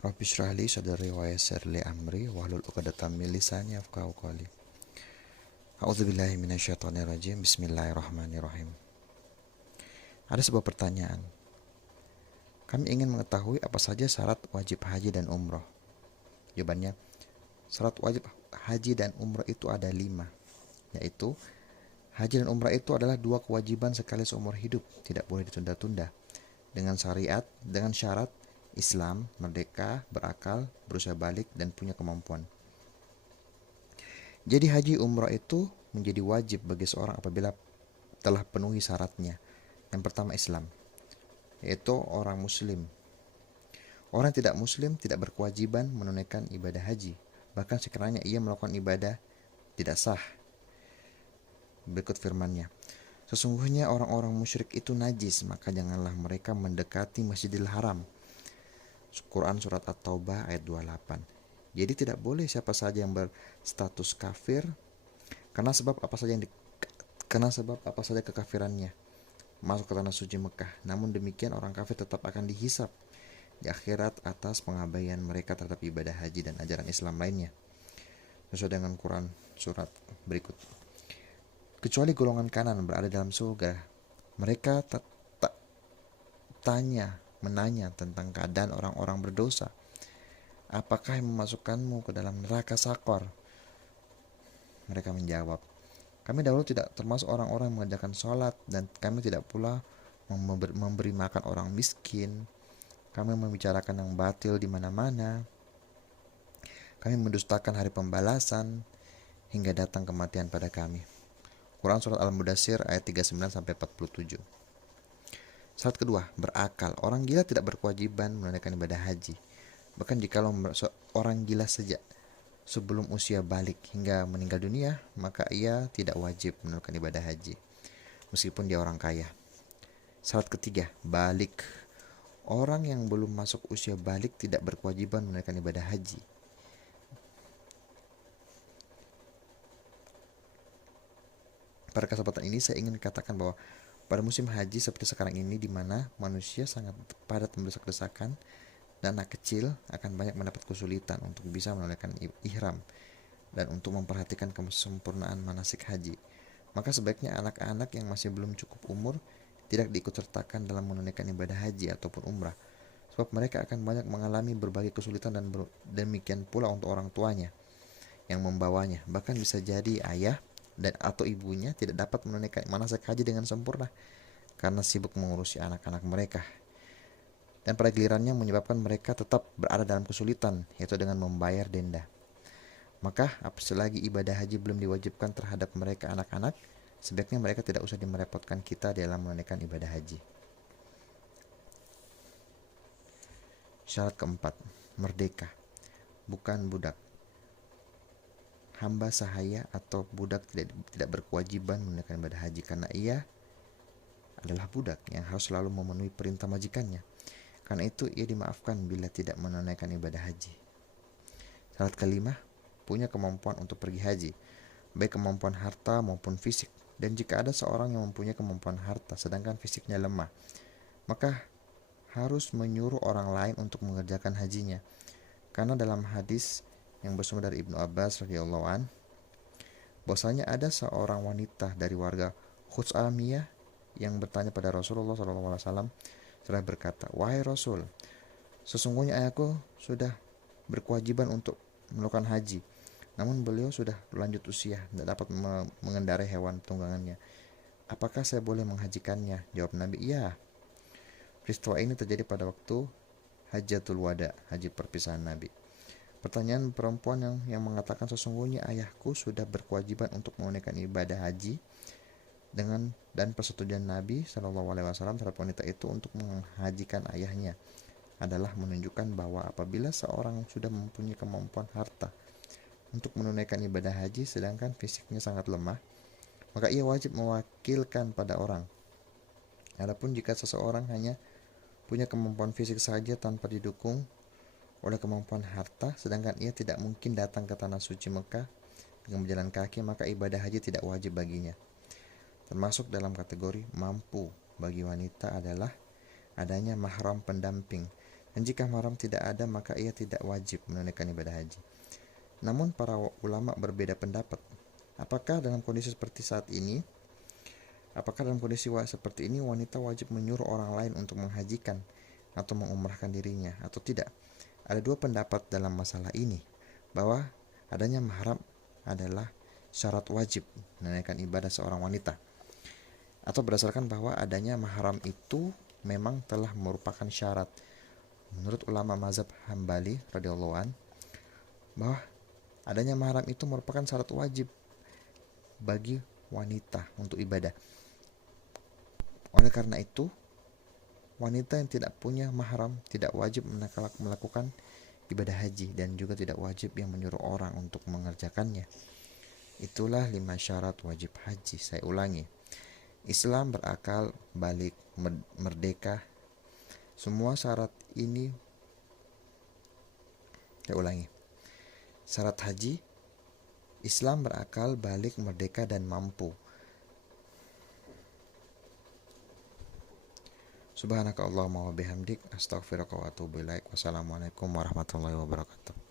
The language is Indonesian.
Rabbi shrah li sadri wa yassir li amri wahlul 'uqdatam min lisani yafqahu qawli. A'udzubillahi minasyaitonir rajim. Bismillahirrahmanirrahim. Ada sebuah pertanyaan. Kami ingin mengetahui apa saja syarat wajib haji dan umroh. Jawabannya, syarat wajib haji dan umroh itu ada 5, yaitu haji dan umrah itu adalah 2 kewajiban sekali seumur hidup, tidak boleh ditunda-tunda. Dengan syarat Islam, merdeka, berakal, berusaha balik, dan punya kemampuan. Jadi haji umrah itu menjadi wajib bagi seorang apabila telah penuhi syaratnya. Yang pertama Islam, yaitu orang muslim. Orang tidak muslim tidak berkewajiban menunaikan ibadah haji. Bahkan sekiranya ia melakukan ibadah tidak sah. Berikut firman-Nya. Sesungguhnya orang-orang musyrik itu najis, maka janganlah mereka mendekati Masjidil Haram. Quran Surat At-Taubah ayat 28. Jadi tidak boleh siapa saja yang berstatus kafir karena sebab apa saja kekafirannya masuk ke tanah suci Mekah. Namun demikian orang kafir tetap akan dihisap di akhirat atas pengabaian mereka terhadap ibadah haji dan ajaran Islam lainnya, sesuai dengan Quran surat berikut. Kecuali golongan kanan berada dalam surga, mereka tak menanya tentang keadaan orang-orang berdosa. Apakah yang memasukkanmu ke dalam neraka Sakor? Mereka menjawab, kami dahulu tidak termasuk orang-orang yang mengerjakan sholat, dan kami tidak pula memberi makan orang miskin. Kami membicarakan yang batil di mana-mana. Kami mendustakan hari pembalasan hingga datang kematian pada kami. Quran Surat Al-Mudassir ayat 39-47. Syarat kedua, berakal. Orang gila tidak berkewajiban menunaikan ibadah haji. Bahkan jikalau orang gila sejak sebelum usia balik hingga meninggal dunia, maka ia tidak wajib menunaikan ibadah haji, meskipun dia orang kaya. Syarat ketiga, balik. Orang yang belum masuk usia balik tidak berkewajiban menunaikan ibadah haji. Pada kesempatan ini saya ingin katakan bahwa pada musim haji seperti sekarang ini, di mana manusia sangat padat mendesak-desakan dan anak kecil akan banyak mendapat kesulitan untuk bisa menunaikan ihram dan untuk memperhatikan kesempurnaan manasik haji, maka sebaiknya anak-anak yang masih belum cukup umur tidak diikutsertakan dalam menunaikan ibadah haji ataupun umrah, sebab mereka akan banyak mengalami berbagai kesulitan, dan demikian pula untuk orang tuanya yang membawanya. Bahkan bisa jadi ayah dan atau ibunya tidak dapat menunaikan manasik haji dengan sempurna karena sibuk mengurusi anak-anak mereka, dan pada gilirannya menyebabkan mereka tetap berada dalam kesulitan, yaitu dengan membayar denda. Maka selagi ibadah haji belum diwajibkan terhadap mereka anak-anak, sebaiknya mereka tidak usah merepotkan kita dalam menunaikan ibadah haji. Syarat keempat, merdeka, bukan budak. Hamba sahaya atau budak tidak berkewajiban menunaikan ibadah haji karena ia adalah budak yang harus selalu memenuhi perintah majikannya. Karena itu ia dimaafkan bila tidak menunaikan ibadah haji. Syarat kelima, punya kemampuan untuk pergi haji, baik kemampuan harta maupun fisik. Dan jika ada seorang yang mempunyai kemampuan harta sedangkan fisiknya lemah, maka harus menyuruh orang lain untuk mengerjakan hajinya. Karena dalam hadis yang bersumber dari Ibnu Abbas radhiyallahu an, bahwasanya ada seorang wanita dari warga Khuz'amiyah yang bertanya pada Rasulullah SAW, seraya berkata, wahai Rasul, sesungguhnya ayahku sudah berkewajiban untuk melakukan haji, namun beliau sudah lanjut usia dan dapat mengendarai hewan tunggangannya. Apakah saya boleh menghajikannya? Jawab Nabi, iya. Peristiwa ini terjadi pada waktu Hajjatul Wada, haji perpisahan Nabi. Pertanyaan perempuan yang mengatakan sesungguhnya ayahku sudah berkewajiban untuk menunaikan ibadah haji dan persetujuan Nabi SAW terhadap wanita itu untuk menghajikan ayahnya adalah menunjukkan bahwa apabila seorang sudah mempunyai kemampuan harta untuk menunaikan ibadah haji sedangkan fisiknya sangat lemah, maka ia wajib mewakilkan pada orang. Adapun jika seseorang hanya punya kemampuan fisik saja tanpa didukung oleh kemampuan harta, sedangkan ia tidak mungkin datang ke tanah suci Mekah dengan berjalan kaki, maka ibadah haji tidak wajib baginya. Termasuk dalam kategori mampu bagi wanita adalah adanya mahram pendamping, Dan jika mahram tidak ada, maka ia tidak wajib menunaikan ibadah haji. Namun para ulama berbeda pendapat. Apakah dalam kondisi seperti saat ini, apakah dalam kondisi seperti ini wanita wajib menyuruh orang lain untuk menghajikan atau mengumrahkan dirinya atau tidak? Ada dua pendapat dalam masalah ini, bahwa adanya mahram adalah syarat wajib menunaikan ibadah seorang wanita, atau berdasarkan bahwa adanya mahram itu memang telah merupakan syarat. Menurut ulama mazhab Hambali radhiyallahu an, bahwa adanya mahram itu merupakan syarat wajib bagi wanita untuk ibadah. Oleh karena itu, wanita yang tidak punya mahram tidak wajib melakukan ibadah haji, dan juga tidak wajib yang menyuruh orang untuk mengerjakannya. Itulah 5 syarat wajib haji. Saya ulangi: Islam, berakal, balik, merdeka. Semua syarat ini, saya ulangi: syarat haji, Islam, berakal, balik, merdeka, dan mampu. Subhanaka Allahumma wa bihamdik, astaghfiruka wa atubu ilaik. Wassalamualaikum warahmatullahi wabarakatuh.